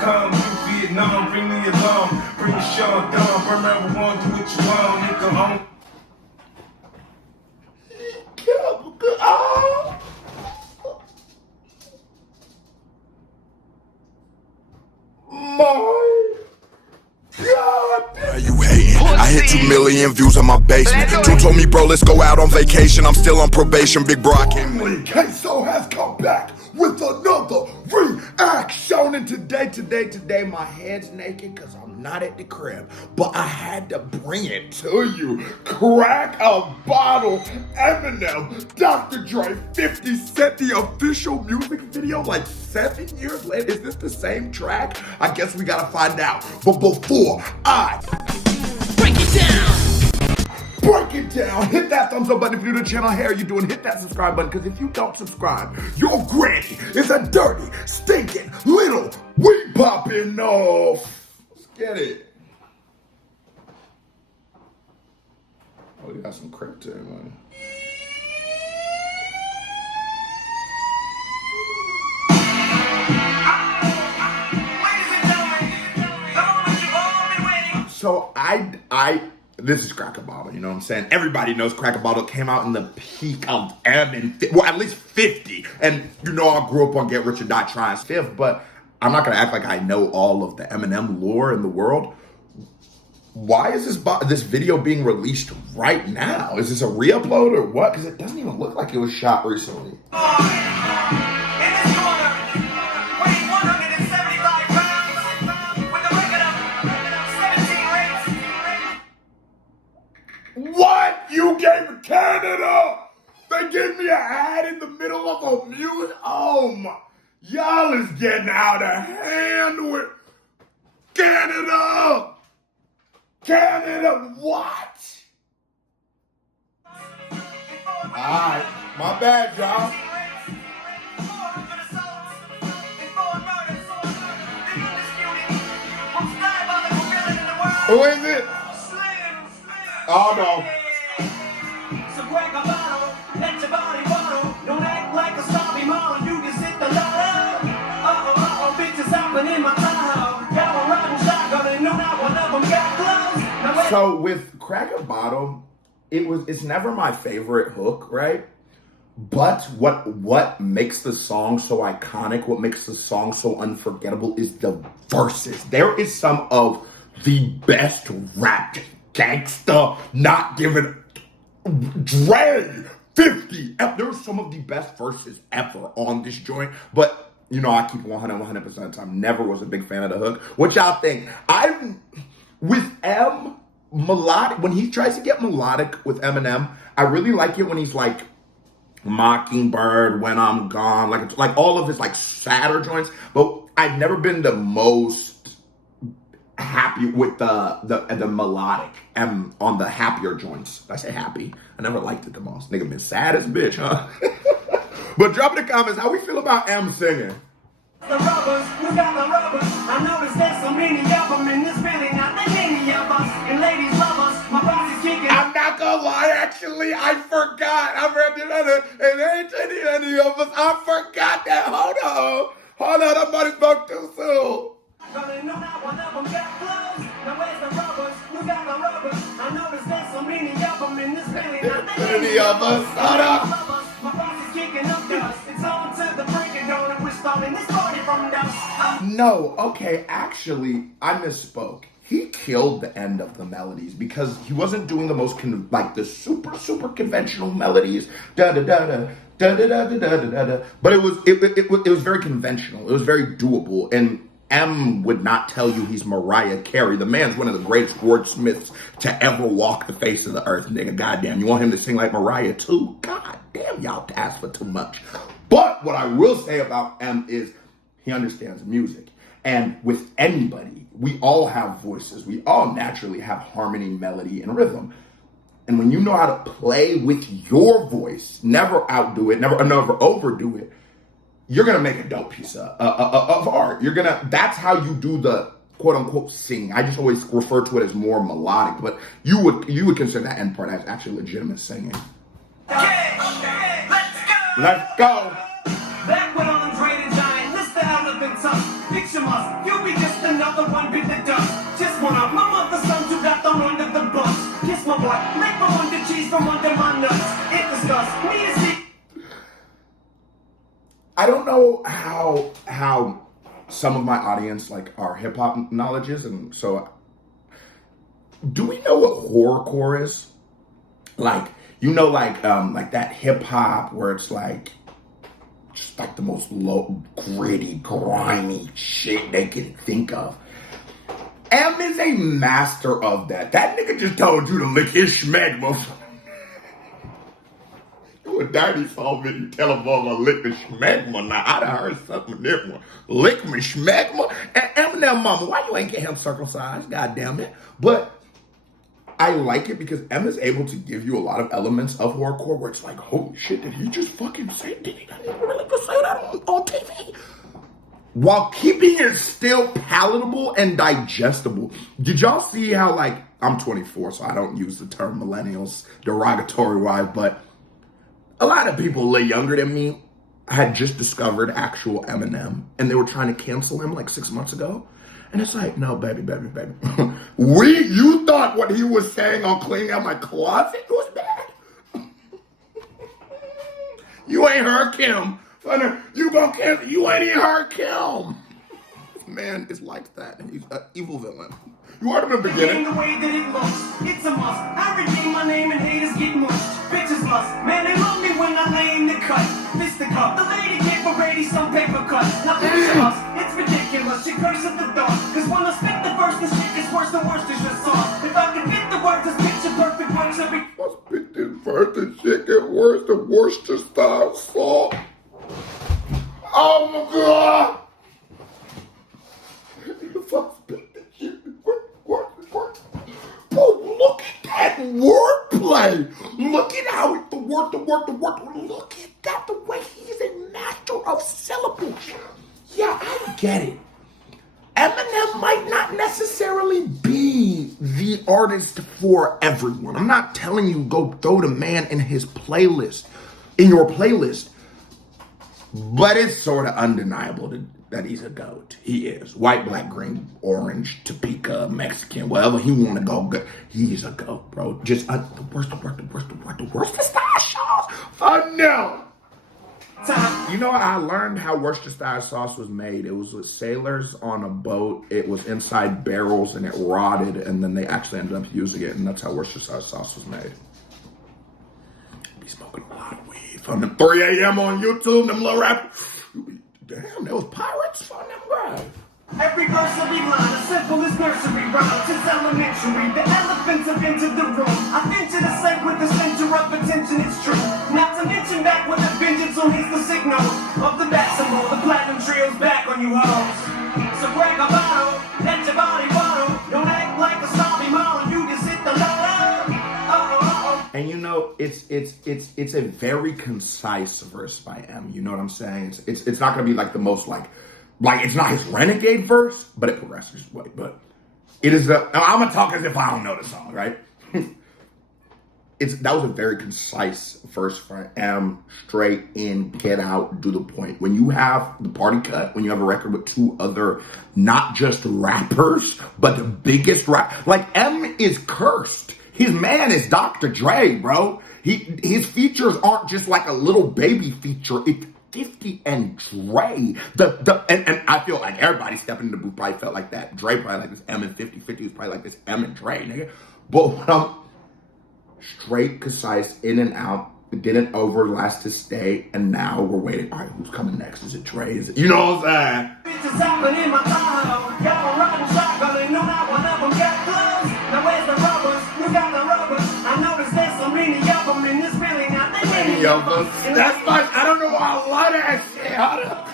come. You Vietnam, bring me along. Bring the Sean down. Burn marijuana, do what you want. Nigga home. My God. You hating? I hit 2 million views on my basement. Two told me, bro, let's go out on vacation. I'm still on probation, big bro. I can't. Queso has come back with another reaction. And today, my head's naked because I'm not at the crib. But I had to bring it to you. Crack a Bottle, Eminem, Dr. Dre, 50 Cent, the official music video like 7 years later. Is this the same track? I guess we gotta find out. But before I break it down, hit that thumbs up button if you're new to the channel. How are you doing? Hit that subscribe button, because if you don't subscribe, your granny is a dirty, stinking, little weed popping off. Let's get it. Oh, you got some crypto, man. So this is Crack a Bottle, you know what I'm saying? Everybody knows Crack a Bottle came out in the peak of Eminem, well, at least 50. And you know I grew up on Get Rich or Die Trying's fifth, but I'm not gonna act like I know all of the Eminem lore in the world. Why is this video being released right now? Is this a re-upload or what? Because it doesn't even look like it was shot recently. What? You gave Canada? They gave me an ad in the middle of a music? Oh my. Y'all is getting out of hand with Canada. Canada, what? Alright, my bad, y'all. Who is it? Oh no. So crack a bottle, let your body bottle. Don't act like a zombie model, you can sit the lotto. Uh-oh, bitches hopping in my Tahoe. Got a rotten shotgun and no, not one of them got clothes. So with Crack a Bottle, it's never my favorite hook, right? But what makes the song so iconic, what makes the song so unforgettable is the verses. There is some of the best rap gangsta, not giving Dre 50. There's some of the best verses ever on this joint, but you know, I keep 100% of the time. Never was a big fan of the hook. What y'all think? With melodic, when he tries to get melodic with Eminem, I really like it when he's like Mockingbird, When I'm Gone, like all of his like sadder joints, but I've never been the most happy with the melodic and on the happier joints. I say happy. I never liked it the most. Nigga been sad as a bitch, huh? But drop in the comments how we feel about M singing. The rubbers, we got the rubbers. I noticed there's so many of them in this really not that many of us. And ladies love us. My boss is kicking. I'm not gonna lie, actually, I forgot. I read it. It ain't any of us. I forgot that. Hold on, I might have spoke too soon. No, not one of them got clothes. Now where's the rubbers? We got the rubbers. I noticed there's so many of them in this really not that many of us. Hold up. My boss is kicking up dust. It's on to the break of dawn and we're starting this party from dusk. No, okay, actually, I misspoke. He killed the end of the melodies because he wasn't doing the most like the super conventional melodies. Da da da da. Da da da da da da. But it was very conventional. It was very doable. And M would not tell you he's Mariah Carey. The man's one of the greatest wordsmiths to ever walk the face of the earth, nigga. Goddamn, you want him to sing like Mariah too? Goddamn, y'all ask for too much. But what I will say about M is he understands music. And with anybody, we all have voices. We all naturally have harmony, melody, and rhythm. And when you know how to play with your voice, never outdo it, never overdo it, you're gonna make a dope piece of art. That's how you do the quote unquote singing. I just always refer to it as more melodic, but you would consider that end part as actually legitimate singing. Let's go. Back when I'm Dre the Giant, this the elephant tuck. Fix your must, you'll be just another one bit of dust. Just one of my mother's sons who got thrown under the bus. Kiss my butt, lick my wonder cheese from under my nuts. It disgusts me to see. I don't know how some of my audience like are hip hop knowledges, and so do we know what horrorcore is? Like, you know, like that hip hop where it's like just like the most low, gritty, grimy shit they can think of. M is a master of that. That nigga just told you to lick his schmegma. When Daddy saw me, you tell him all to lick the schmegma. Now, I'd have heard something different. Lick me schmegma? And Eminem, mama, why you ain't get him circumcised? God damn it. But I like it because M is able to give you a lot of elements of horrorcore where it's like, holy shit, did he just fucking say, did he really just say that on TV? While keeping it still palatable and digestible. Did y'all see how, like, I'm 24, so I don't use the term millennials derogatory-wise, but a lot of people a little younger than me had just discovered actual Eminem, and they were trying to cancel him like 6 months ago. And it's like, no, baby. You thought what he was saying on Cleaning Out My Closet was bad? You ain't heard Kim. You gonna cancel, you ain't even heard Kim. Man is like that, and he's an evil villain. You heard him in the beginning. The way that it looks, it's a must. I redeem my name and haters get mushed. Bitches lust, man, they love me when I lay in the cut. Mr. Cup, the lady gave a Brady some paper cuts. Now picture us, it's ridiculous. She curses the dog. Cause when I spit the verse, the shit is worse than worst is your song. If I can fit the words, it's picture perfect works every. I spit this verse, the shit get worse than Worcester style song. Oh my God! If I spit this shit, oh, look at that wordplay. Look at how the word. Look at that, the way he's a master of syllables. Yeah, I get it. Eminem might not necessarily be the artist for everyone. I'm not telling you go throw the man in his playlist, in your playlist. But it's sort of undeniable that he's a GOAT. He is. White, black, green, orange, Topeka, Mexican, wherever he want to go, he's a GOAT, bro. Just the worst Worcestershire sauce. Oh, no. You know, I learned how Worcestershire sauce was made. It was with sailors on a boat. It was inside barrels, and it rotted, and then they actually ended up using it, and that's how Worcestershire sauce was made. Be smoking a lot of weed. From the 3 a.m. on YouTube, them little rappers. Damn, there was pirates on them, bro. Every verse will be line, as simple as nursery rhymes. It's elementary, the elephants have entered the room. I venture to say with the center of attention, it's true. Not to mention back with a vengeance on his the signal of the decimal. The platinum trio's back on you hoes. So crack a bottle, let your body waddle. Don't act like a zombie model, you just hit the lotto. And you know, it's a very concise verse by M. You know what I'm saying? It's not gonna be like the most like it's not his renegade verse, but it progresses his way. But it is I'm gonna talk as if I don't know the song, right? That was a very concise verse for M. Straight in, get out, do the point. When you have the party cut, when you have a record with two other, not just rappers, but the biggest rap, like M is cursed. His man is Dr. Dre, bro. His features aren't just like a little baby feature. It's 50 and Dre. And I feel like everybody stepping in the booth probably felt like that. Dre probably like this M and 50. 50 was probably like this M and Dre, nigga. But straight, concise, in and out. It didn't overlast to stay. And now we're waiting. All right, who's coming next? Is it Dre? Is it? You know what I'm saying? Bitches hopping in my Tahoe. Y'all riding shotgun and know not one of them got gloves. Now where's the rubbers? Who got the rubbers? I noticed there's so many of them and it's really not that many of us. That's my, I don't know why I love that shit. Hold up.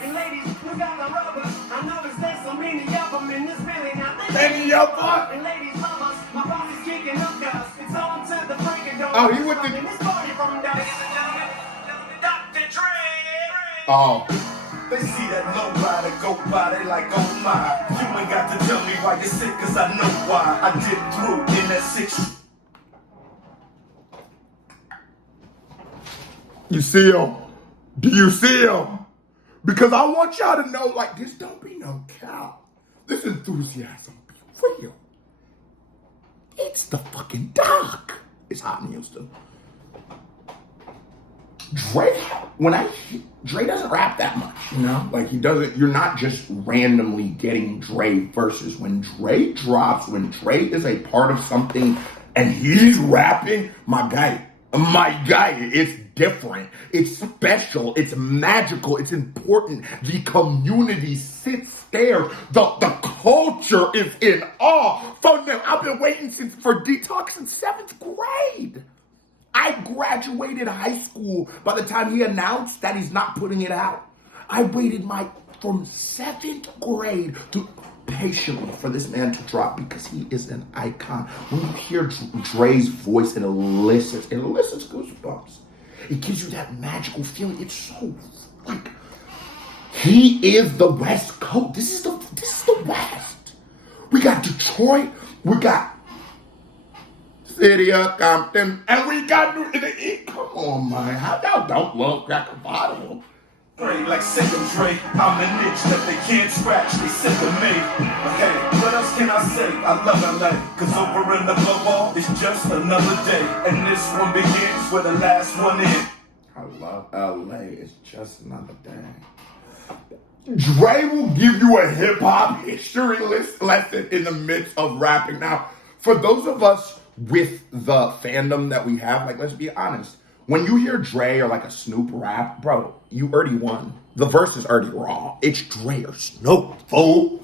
And ladies, who got the rubbers? I noticed there's so many of them and it's really not that many of us. And ladies love us. My boss is kicking up guys. It's on to the break of dawn. Oh, he with the... This party from Dr. Dre. Oh. They see that nobody go by, they like, oh my. You ain't got to tell me why you're sick, cause I know why. I did through in that 6. You see him? Do you see him? Because I want y'all to know, like, this don't be no cow. This enthusiasm be real. It's the fucking doc. It's hot in Houston. Dre doesn't rap that much, you know? Like, he doesn't, you're not just randomly getting Dre verses. When Dre drops, when Dre is a part of something and he's rapping, my guy, it's different. It's special. It's magical. It's important. The community sits there. The culture is in awe. I've been waiting for Detox since 7th grade. I graduated high school by the time he announced that he's not putting it out. I waited from 7th grade to patiently for this man to drop because he is an icon. When you hear Dre's voice, it elicits goosebumps. It gives you that magical feeling. It's so like he is the West Coast. This is the West. We got Detroit. We got City of Compton, and we got come on, man. How y'all don't love Cracker Bottle? Like sick of Dre, I'm the niche that they can't scratch, they sick of me. Okay, what else can I say? I love LA, cause over in the global, it's just another day. And this one begins where the last one is. I love LA, it's just another day. Dre will give you a hip-hop history lesson in the midst of rapping. Now, for those of us with the fandom that we have, like, let's be honest. When you hear Dre or like a Snoop rap, bro, you already won. The verse is already raw. It's Dre or Snoop, fool.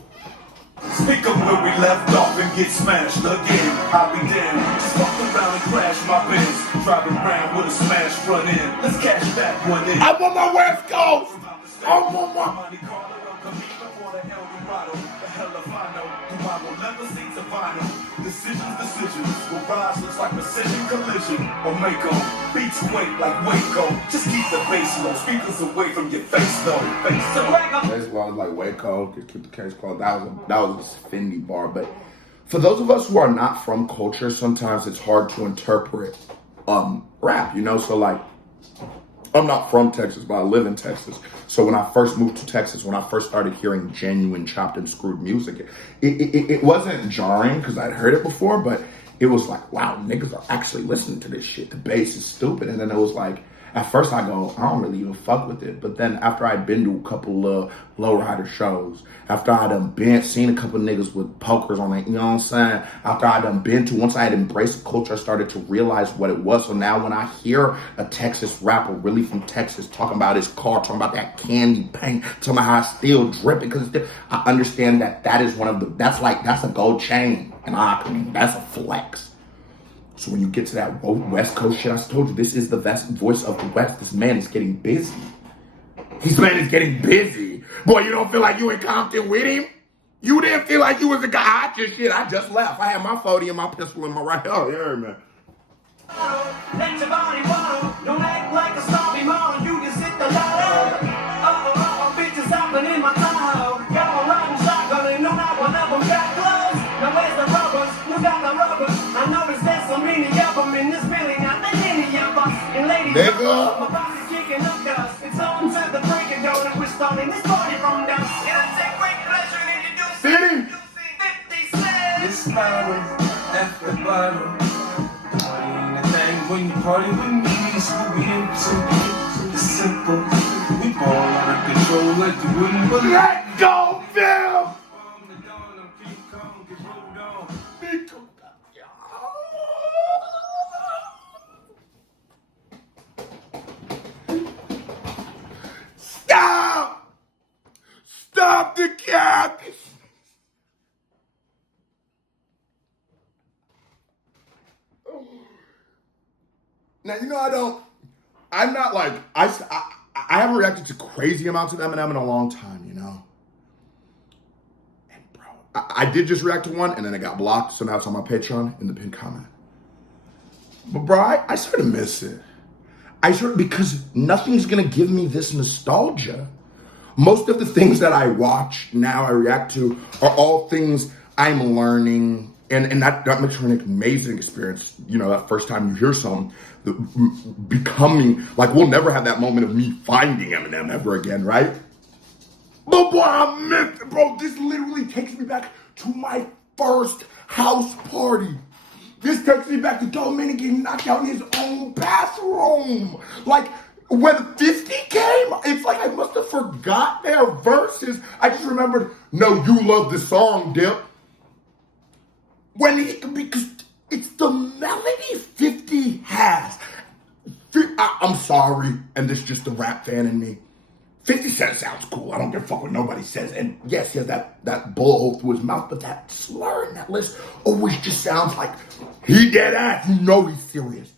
Speak of where we left off and get smashed again. I'll be damned. Just walk around and crash my Benz. Driving around with a smashed front end. Let's cash that one in. I'm on my West Coast. I'm on my... Decisions will rise, looks like precision collision or make them beats quake like Waco. Just keep the bass low, speakers away from your face though. Case closed like Waco, just keep the case closed. That was a Fendi bar. But for those of us who are not from culture, sometimes it's hard to interpret rap, you know? So like, I'm not from Texas, but I live in Texas. So when I first moved to Texas, when I first started hearing genuine chopped and screwed music, it wasn't jarring because I'd heard it before, but it was like, wow, niggas are actually listening to this shit. The bass is stupid. And then it was like, at first I go, I don't really even fuck with it. But then after I'd been to a couple of lowrider shows, after I'd seen a couple of niggas with pokers on it, you know what I'm saying? After once I had embraced the culture, I started to realize what it was. So now when I hear a Texas rapper really from Texas talking about his car, talking about that candy paint, talking about how it's still dripping, because I understand that is that's a gold chain. And that's a flex. So when you get to that West Coast shit, I told you, this is the best voice of the West. This man is getting busy. This man is getting busy. Boy, you don't feel like you in Compton with him? You didn't feel like you was a guy? I just left. I had my 40 and my pistol in my right hand. Oh, yeah, man. Let your body waddle. Don't act like a snobby model. You can sit the lotto. Bitches hopping in my Tahoe. Y'all riding shotgun and no, not one of them got clothes. Now where's the rubbers? Who got the rubbers? I noticed there's so many of them in this building. I think any of us. And ladies, my body's kicking up dust. It's on to the break of dawn and we're starting this party from dusk. And I take great pleasure in introducing 50 Cent. This bottle, after bottle. Party ain't a thing when you party with me. So we into it's simple. We ball out of control like you wouldn't believe. Let go, Phil! Stop! Stop the cap! Now, you know, I haven't reacted to crazy amounts of Eminem in a long time, you know? And bro, I did just react to one and then it got blocked, so now it's on my Patreon in the pinned comment. But bro, I sort of miss it. Because nothing's gonna give me this nostalgia. Most of the things that I watch now, I react to, are all things I'm learning, and that makes for an amazing experience. You know, that first time you hear something, becoming, like, we'll never have that moment of me finding Eminem ever again, right? But boy, I meant it, bro. This literally takes me back to my first house party. This takes me back to Dominic getting knocked out in his own bathroom. Like, when 50 came, it's like I must have forgot their verses. I just remembered, no, you love the song, Dip. Because it's the melody 50 has. I'm sorry, and this is just the rap fan in me. 50 Cent sounds cool. I don't give a fuck what nobody says. And yes, he has that bull through his mouth, but that slur in that list always just sounds like he dead ass. You know he's serious.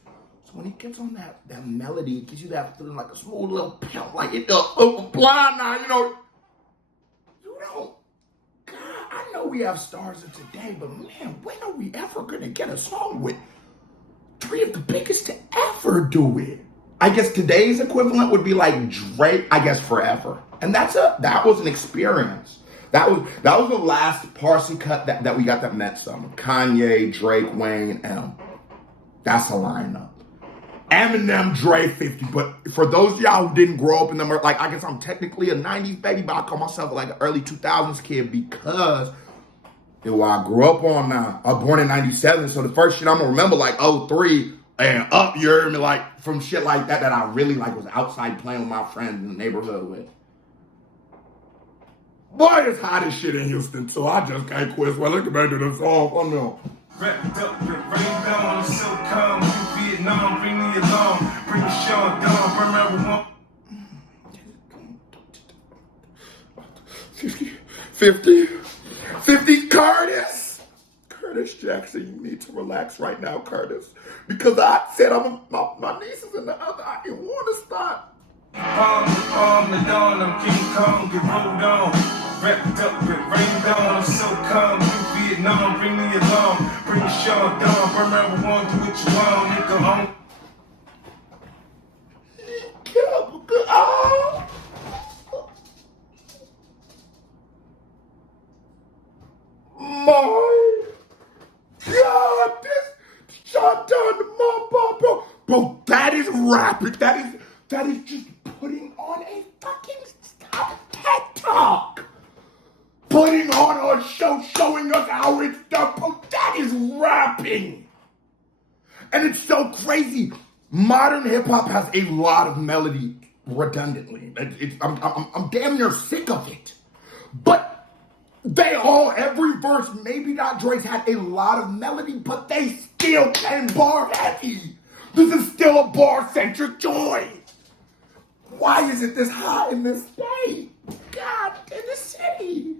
So when he gets on that melody, it gives you that feeling like a smooth little pimp, like it does. Blind now, you know. You know, God, I know we have stars of today, but man, when are we ever gonna get a song with 3 of the biggest to ever do it? I guess today's equivalent would be like Drake, I guess Forever. And that was an experience. That was the last Parsi cut that we got that meant something. Kanye, Drake, Wayne, M. That's a lineup. Eminem, Dre, 50. But for those of y'all who didn't grow up in them, like I guess I'm technically a 90s baby, but I call myself like an early 2000s kid because I grew up on now. I was born in 97, so the first shit I'm gonna remember like 03 and up, you heard me, like from shit like that I really like was outside playing with my friends in the neighborhood with. Boy, it's hot as shit in Houston, so I just can't quit. Well, look back to the song. I know. Wrapped up with rain down, I'm so calm. You Vietnam, bring me along. Bring me Sean down, burn everyone. 50 Curtis Jackson, you need to relax right now, Curtis. Because I said my niece is in the other. I didn't want to stop. Palm to palm, the dawn, I'm King Kong, get rolled on. Wrapped up with rain down, I'm so calm. You Vietnam, bring me along. Bring me Sean down, burn everyone, do what you want, nigga, home. My God, this shot down the mom, bro, that is rapping. That is just putting on a fucking TED Talk. Putting on a show, showing us how it's done, bro. That is rapping. And it's so crazy. Modern hip hop has a lot of melody redundantly. I'm damn near sick of it. But every verse, maybe not Drake's had a lot of melody, but they still came bar heavy. This is still a bar-centric joint. Why is it this high in this state? God, in the city.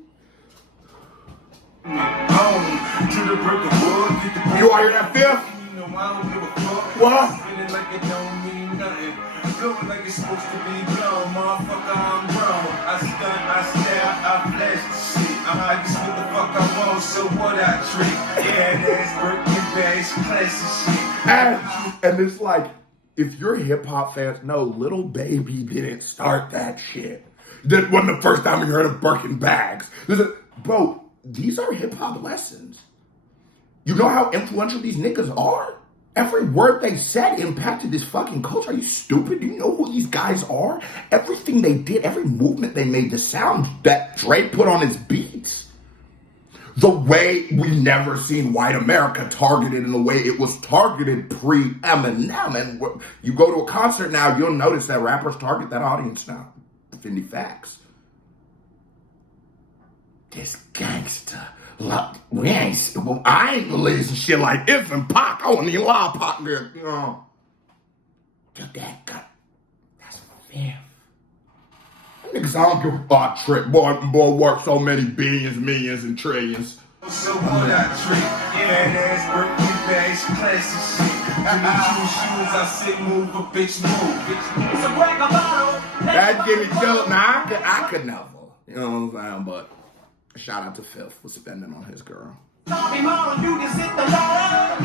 To the brick of wood, get the You hear that fifth? You know I don't give a fuck. What? Spinning like it don't mean nothing. Blowing like it's supposed to be blown. Motherfucker, I'm grown. I stunt, I stare, I flash the shit. I can spit the fuck I want, so what I trick. Yeah, ass birthday bags, classy shit. And it's like, if you're hip hop fans, no, Lil Baby didn't start that shit. That wasn't the first time you heard of Birkin bags. Bro, these are hip hop lessons. You know how influential these niggas are? Every word they said impacted this fucking culture. Are you stupid? Do you know who these guys are? Everything they did, every movement they made, the sound that Drake put on his beats. The way we've never seen white America targeted in the way it was targeted pre-Eminem. And you go to a concert now, you'll notice that rappers target that audience now. Fendi facts. This gangster. Look, I ain't believe some shit like if and Pac. I wouldn't even lie, Pac, girl. You know. Your dad got. That's fair. Niggas, I don't give a fuck, trick. Boy, work so many billions, millions, and trillions. So what I trick. Yeah, ass birthday bags, classy shit. To the true shoes, I sit, move, a bitch move. It's a break a bottle. That give me chills. Now, I could never. You know what I'm saying? But shout out to Fifth for spending on his girl. Tommy Marlon, you just hit the lotto.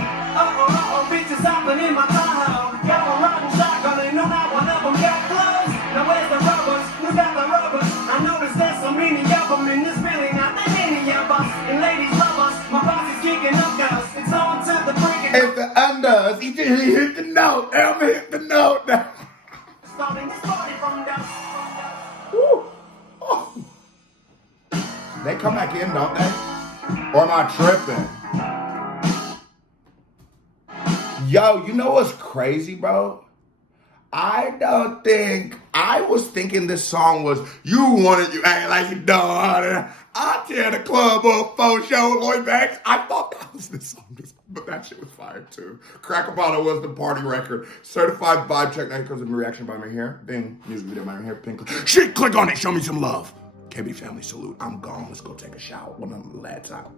Bitches hopping in my Tahoe. Got a riding shotgun, and no, not one of them got clothes. Now where's the rubbers? Who's got the rubbers? I noticed there's so many of them in this really not that many of us. And ladies love us. My boss is kicking up girls. It's on to the breaking. It's the unders. He hit the note. Elmer hit the note. Starting this party from dusk. Woo. Oh. They come back in, don't they? Or am I tripping? Yo, you know what's crazy, bro? I was thinking this song was, you wanted, you act like you done. I tear the club up, faux show, Lloyd Banks. I thought that was this song, but that shit was fire too. Crack a Bottle was the party record. Certified vibe check. Now here comes a reaction by my hair. Bing, music video by my hair. Pink. Shit, click on it. Show me some love. KB family salute. I'm gone. Let's go take a shower. One of them lads out.